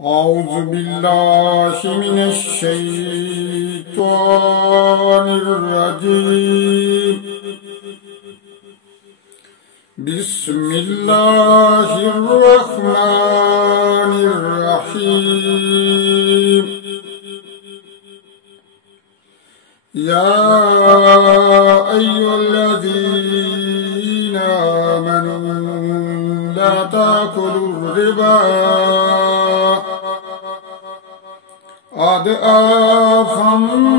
أعوذ بالله من الشيطان الرجيم. بسم الله الرحمن الرحيم. يا أيها الذين آمنوا لا تأكلوا الربا أضعافا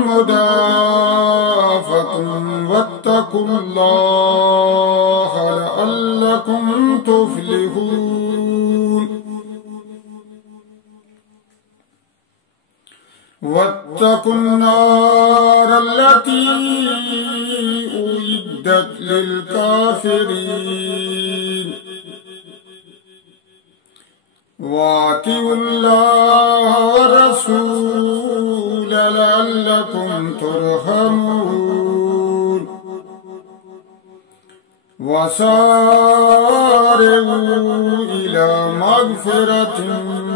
مضاعفة واتقوا الله لعلكم تفلحون. واتقوا النار التي أعدت للكافرين. وأطيعوا الله والرسول لعلكم ترحمون. وسارعوا إلى مغفرة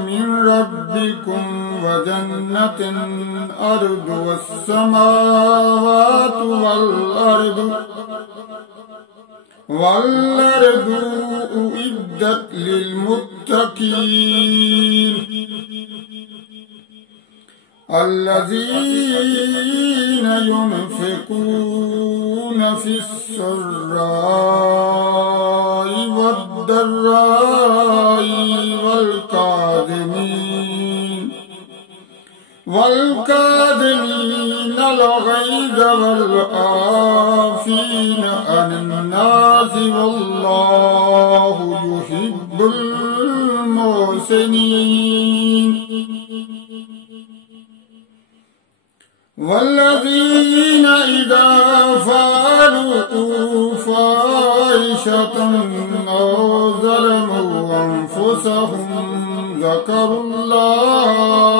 من ربكم وجنة أرضها السماوات والأرض أعدت للمتقين الذين ينفقون في السراء والضراء والكاظمين الغيظ والعافين عن الناس والله يحب المحسنين. والذين إذا فعلوا فاحشة أو ظلموا أنفسهم ذكروا الله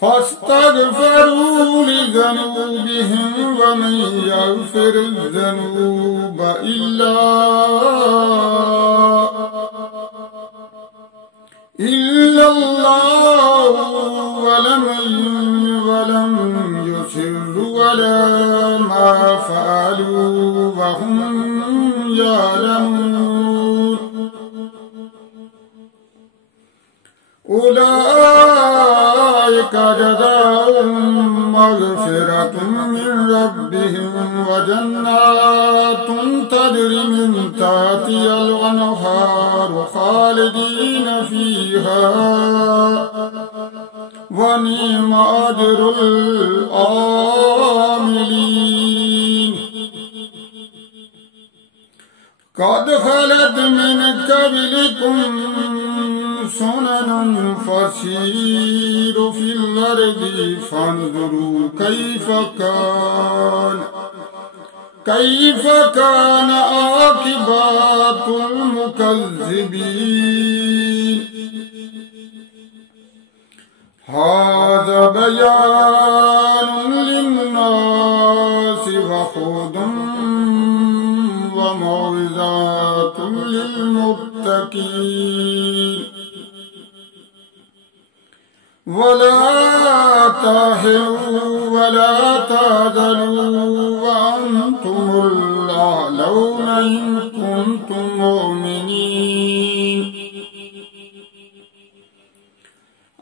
فاستغفروا لذنوبهم ومن يغفر الذنوب إلا الله ولم يصروا على ما فعلوا وهم يعلمون. أولئك جزاؤهم مغفرة من ربهم وجنات تجري من تحتها الأنهار خالدين فيها ونعم أجر العاملين. قد خلت من قبلكم سنن فسيروا في الأرض فانظروا كيف كان عاقبة المكذبين. هذا بيان للناس وهدى وموعظة للمتقين. ولا تهنوا ولا تحزنوا وأنتم الأعلون إن كنتم مؤمنين.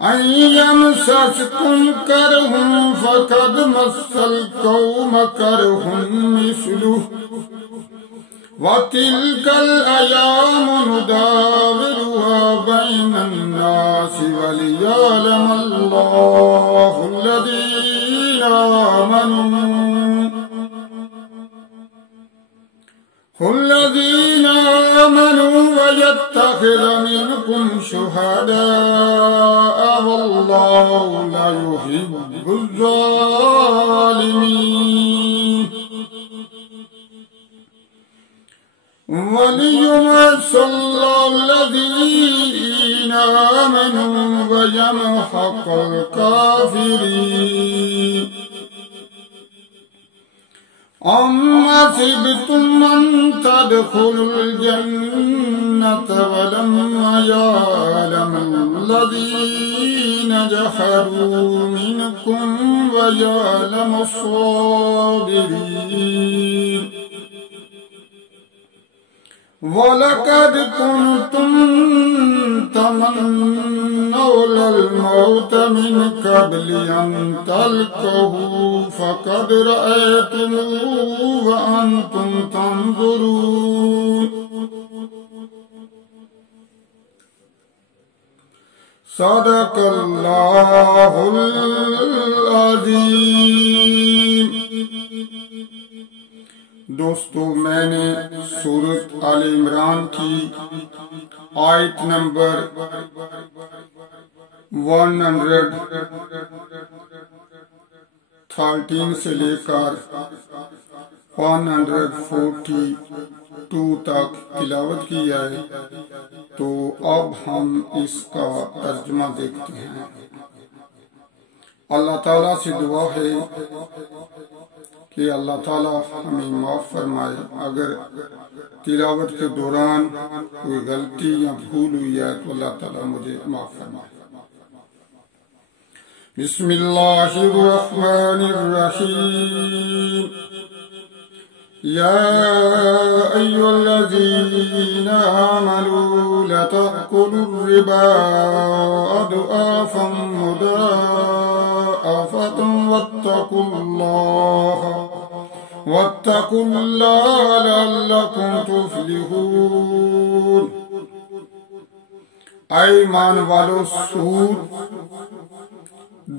أن يمسسكم كره فقد مس القوم كره مثله وتلك الأيام نداولها بين الناس وليعلم الله الذين آمنوا ويتخذ منكم شهداء والله لا يحب الظالمين. وليمحص الله الذين آمنوا ويمحق الكافرين. أم حسبتم أن تدخلوا الجنة الجنة ولما يعلم الذين جحدوا منكم ويعلم الصابرين وَلَقَدْ كُنْتُمْ تَمَنَّوْنَ الْمَوْتَ مِنْ قَبْلِ أَنْ تَلْقَوْهُ فَقَدْ رَأَيْتُمُوهُ وَأَنْتُمْ تَنْظُرُونَ صدق اللہ العظیم۔ دوستو، میں نے سورۃ آل عمران کی آیت نمبر 113 سے لے کر 142 تک تلاوت کی ہے، تو اب ہم اس کا ترجمہ دیکھتے ہیں۔ اللہ تعالیٰ سے دعا ہے کہ اللہ تعالیٰ ہمیں معاف فرمائے، اگر تلاوت کے دوران کوئی غلطی یا بھول ہوئی ہے تو اللہ تعالیٰ مجھے معاف فرمائے۔ بسم اللہ الرحمن الرحیم۔ یا ایھا الذین آمنوا لا تأکلوا الربا أضعافا مضاعفة واتقوا اللہ لعلکم تفلحون۔ اے ایمان والو، سود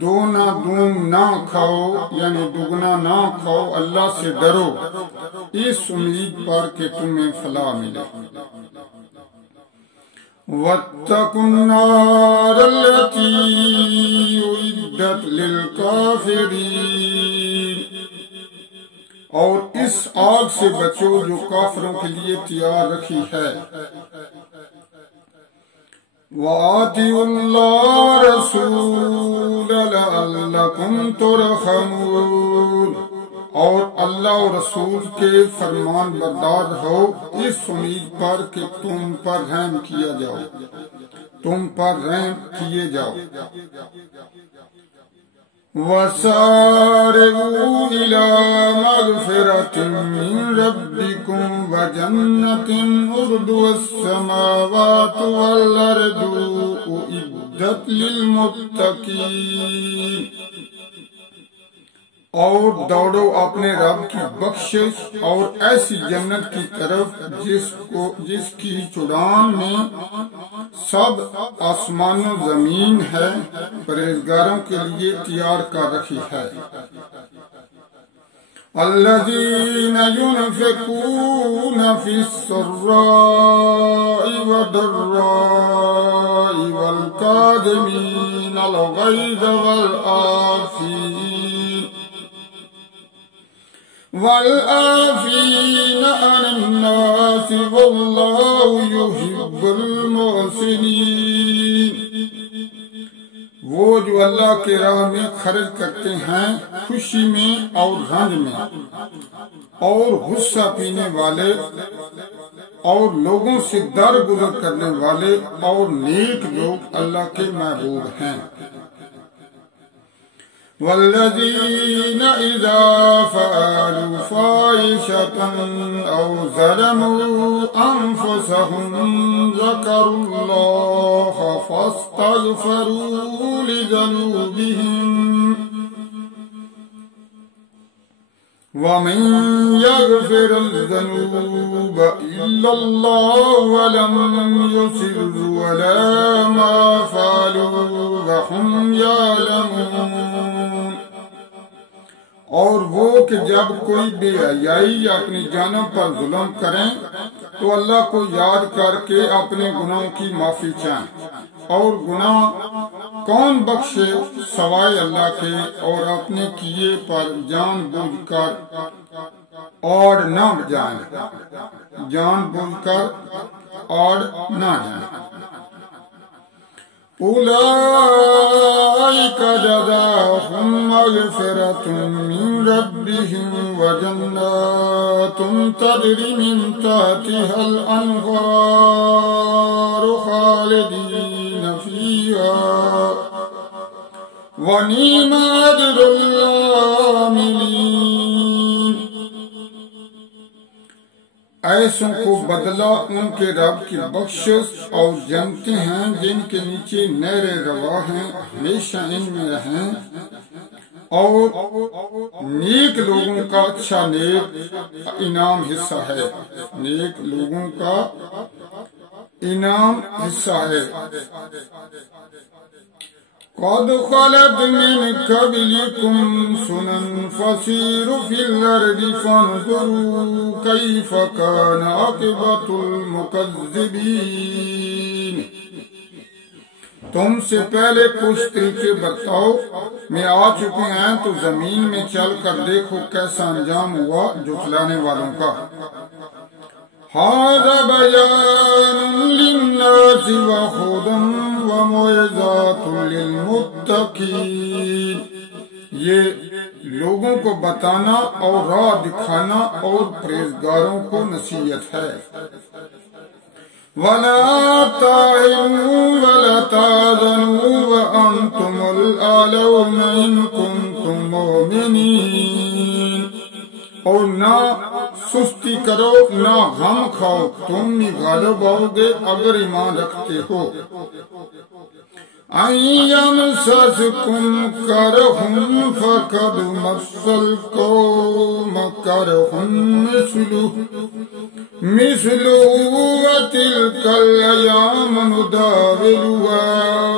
دونا دون نہ کھاؤ، یعنی دگنا نہ کھاؤ، اللہ سے ڈرو اس امید پر کہ تمہیں فلاح ملے۔ وَاتَّقُوا النَّارَ الَّتِي أُعِدَّتْ لِلْكَافِرِينَ، اور اس آگ سے بچو جو کافروں کے لیے تیار رکھی ہے۔ وَآتِيُوا اللَّهَ وَرَسُولَهُ لَعَلَّكُمْ تُرْحَمُونَ، اور اللہ اور رسول کے فرمان بردار رہو اس امید پر کہ تم پر رحم کیے جاؤ۔ وَسَارِعُوا إِلَى مَغْفِرَةٍ مِّن رَّبِّكُمْ وَجَنَّةٍ عَرْضُهَا السَّمَاوَاتُ وَالْأَرْضُ أُعِدَّتْ لِلْمُتَّقِينَ، اور دوڑو اپنے رب کی بخشش اور ایسی جنت کی طرف جس کی چڑان میں سب آسمان و زمین ہے، پرہیزگاروں کے لیے تیار کر رکھی ہے۔ الذین ينفقون فی السراء والضراء والکاظمین الغیظ والعافین عن الناس واللہ یحب المحسنین، وہ جو اللہ کے راہ میں خرچ کرتے ہیں خوشی میں اور رنج میں، اور غصہ پینے والے اور لوگوں سے درگزر کرنے والے اور نیک لوگ اللہ کے محبوب ہیں۔ والذین اذا فعلوا فاحشة او ظلموا انفسهم ذکروا اللہ فاستغفروا لذنوبهم ومن يغفر الذنوب الا اللہ ولم يصروا على ما فعلوا وهم يعلمون، اور وہ کہ جب کوئی بے حیائی اپنی جانوں پر ظلم کریں تو اللہ کو یاد کر کے اپنے گناہوں کی معافی چاہیں، اور گناہ کون بخشے سوائے اللہ کے، اور اپنے کیے پر جان بوجھ کر اور نہ جائیں، اولئک جزاؤہم مغفرۃ من ربہم وجنات تجری من تحتہا الانہار وَنِعْمَ أَجْرُ الْعَامِلِينَ۔ ایسوں کو بدلہ ان کے رب کی بخشش اور جنتیں ہیں جن کے نیچے نہریں رواں ہیں، ہمیشہ ان میں رہیں، اور نیک لوگوں کا اچھا نیک انعام حصہ ہے، نیک لوگوں کا انعام حصہ ہے۔ قَدْ خَلَتْ مِنْ قَبْلِكُمْ سُنَنٌ فَسِيرُوا فِي الْأَرْضِ فَانظُرُوا كَيْفَ كَانَ عَاقِبَةُ الْمُكَذِّبِينَ۔ تم سے پہلے کچھ طریقے برتاؤ میں آ چکے ہیں، تو زمین میں چل کر دیکھو کیسا انجام ہوا جھٹلانے والوں کا۔ هَذَا بَيَانٌ لِلنَّاسِ وَهُدًى وَمَوْعِظَةٌ لِلْمُتَّقِينَ۔ یہ لوگوں کو بتانا اور راہ دکھانا اور پرہیزگاروں کو نصیحت ہے۔ وَلَا تَهِنُوا وَلَا تَحْزَنُوا وَأَنْتُمُ الْأَعْلَوْنَ إِن كُنتُم مُّؤْمِنِينَ۔ اور نہ سستی کرو نہ غم کھاؤ، تم ہی غالب آؤ گے اگر ایمان رکھتے ہو۔ أَن يَمْسَسْكُمْ كَرْحٌ فَقَدْ مَسَّ الْقَوْمَ كَرْحٌ مِثْلُهُ وَتِلْكَ الْأَيَّامُ نُدَاوِلُهَا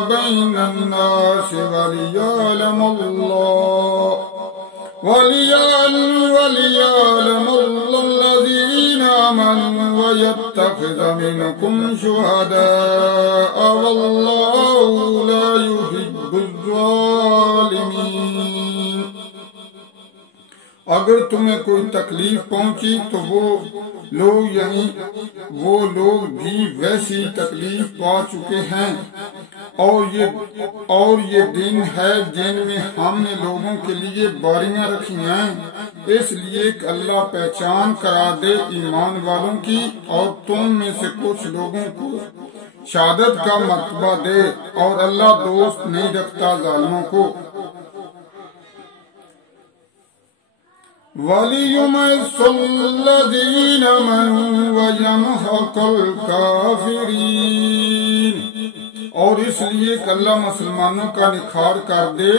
بَيْنَ النَّاسِ وَلِيَعْلَمَ اللَّهُ الَّذِينَ آمَنُوا وَيَتَّخِذَ مِنكُمْ شُهَدَاءَ وَاللَّهُ لَا يُحِبُّ الظَّالِمِينَ۔ اگر تمہیں کوئی تکلیف پہنچی تو وہ لوگ بھی ویسی تکلیف پا چکے ہیں، اور یہ دن ہے جن میں ہم نے لوگوں کے لیے باریاں رکھی ہیں، اس لیے کہ اللہ پہچان کرا دے ایمان والوں کی، اور تم میں سے کچھ لوگوں کو شہادت کا مرتبہ دے، اور اللہ دوست نہیں رکھتا ظالموں کو۔ وَلِيُمَحِّصَ الَّذِينَ آمَنُوا وَيَمْحَقَ الْكَافِرِينَ۔ اور اس لیے کہ اللہ مسلمانوں کا نکھار کر دے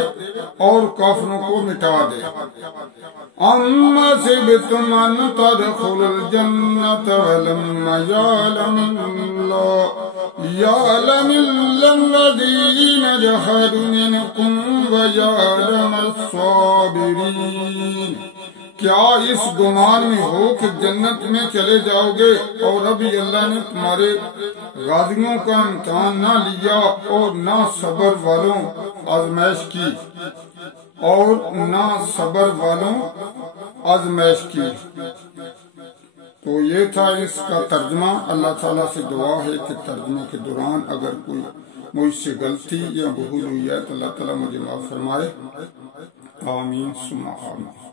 اور کافروں کو مٹا دے۔ أَمْ حَسِبْتُمْ أَن تَدْخُلُوا الْجَنَّةَ وَلَمَّا يَعْلَمِ الَّذِينَ جَاهَدُوا مِنكُمْ وَيَعْلَمَ الصَّابِرِينَ۔ کیا اس گمان میں ہو کہ جنت میں چلے جاؤ گے، اور ابھی اللہ نے تمہارے غازیوں کا امتحان نہ لیا اور نہ صبر والوں آزمائش کی۔ تو یہ تھا اس کا ترجمہ۔ اللہ تعالیٰ سے دعا ہے کہ ترجمے کے دوران اگر کوئی مجھ سے غلطی یا بھول ہوئی ہے تو اللہ تعالیٰ مجھے معاف فرمائے۔ آمین ثم آمین۔